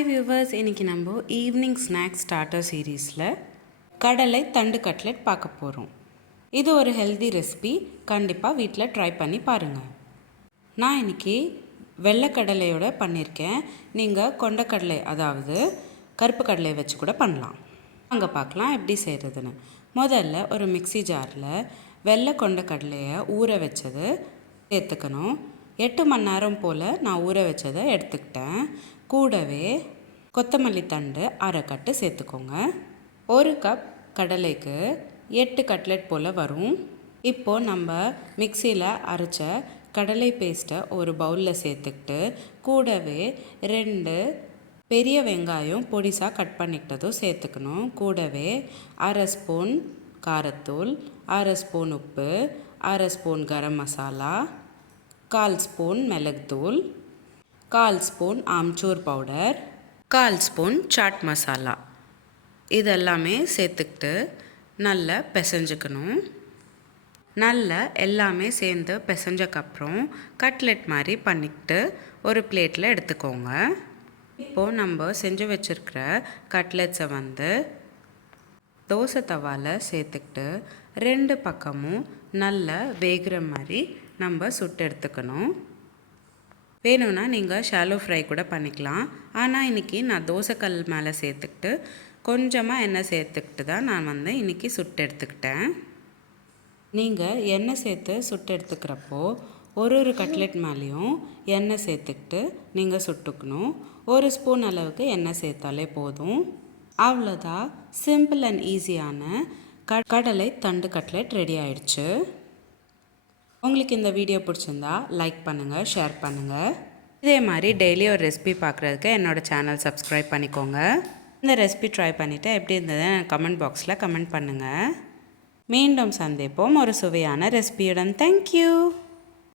Hi viewers, இன்றைக்கி நம்ம evening snacks starter சீரீஸில் கடலை தண்டு கட்லெட் பார்க்க போகிறோம். இது ஒரு ஹெல்தி ரெசிபி, கண்டிப்பாக வீட்டில் ட்ரை பண்ணி பாருங்கள். நான் இன்றைக்கி வெள்ளைக்கடலையோட பண்ணியிருக்கேன். நீங்கள் கொண்டக்கடலை அதாவது கருப்பு கடலை வச்சு கூட பண்ணலாம். அங்கே பார்க்கலாம் எப்படி செய்கிறதுன்னு. முதல்ல ஒரு மிக்சி ஜாரில் வெள்ளை கொண்டக்கடலையை ஊற வச்சது சேர்த்துக்கணும். 8 மணி நேரம் போல் நான் ஊற வச்சதை எடுத்துக்கிட்டேன். கூடவே கொத்தமல்லி தண்டு அரை கட்டு சேர்த்துக்கோங்க. 1 கப் கடலைக்கு 8 கட்லெட் போல் வரும். இப்போது நம்ம மிக்சியில் அரைச்ச கடலை பேஸ்ட்டை ஒரு பவுலில் சேர்த்துக்கிட்டு கூடவே 2 பெரிய வெங்காயம் பொடிசாக கட் பண்ணிக்கிட்டதும் சேர்த்துக்கணும். கூடவே அரை ஸ்பூன் காரத்தூள், அரை ஸ்பூன் உப்பு, அரை ஸ்பூன் கரம் மசாலா, 1/4 ஸ்பூன் மிளகுத்தூள், 1/4 spoon amchur powder, 1/4 spoon chaat masala இதெல்லாமே சேர்த்துக்கிட்டு நல்லா பிசைஞ்சுக்கணும். நல்லா எல்லாமே சேர்ந்து பிசைஞ்சக்கப்புறம் கட்லெட் மாதிரி பண்ணிக்கிட்டு ஒரு பிளேட்டில் எடுத்துக்கோங்க. இப்போது நம்ம செஞ்சு வச்சுருக்கிற கட்லெட்ஸை தோசை தவாவில் சேர்த்துக்கிட்டு 2 பக்கமும் நல்லா வேகிற மாதிரி நம்ம சுட்டு எடுத்துக்கணும். வேணும்னா நீங்கள் ஷாலோ ஃப்ரை கூட பண்ணிக்கலாம். ஆனால் இன்றைக்கி நான் தோசைக்கல் மேலே சேர்த்துக்கிட்டு கொஞ்சமாக எண்ணெய் சேர்த்துக்கிட்டு தான் நான் இன்றைக்கி சுட்டு எடுத்துக்கிட்டேன். நீங்கள் எண்ணெய் சேர்த்து சுட்டு எடுத்துக்கிறப்போ ஒரு கட்லெட் மேலேயும் எண்ணெய் சேர்த்துக்கிட்டு நீங்கள் சுட்டுக்கணும். 1 ஸ்பூன் அளவுக்கு எண்ணெய் சேர்த்தாலே போதும். அவ்வளோதான், சிம்பிள் அண்ட் ஈஸியான கடலை தண்டு கட்லெட் ரெடி ஆயிடுச்சு. உங்களுக்கு இந்த வீடியோ பிடிச்சிருந்தா லைக் பண்ணுங்கள், ஷேர் பண்ணுங்கள். இதே மாதிரி டெய்லி ஒரு ரெசிபி பார்க்குறதுக்கு என்னோடய சேனல் சப்ஸ்கிரைப் பண்ணிக்கோங்க. இந்த ரெசிபி ட்ரை பண்ணிவிட்டு எப்படி இருந்தது கமெண்ட் பாக்ஸில் கமெண்ட் பண்ணுங்கள். மீண்டும் சந்திப்போம் ஒரு சுவையான ரெசிபியுடன். தேங்க்யூ.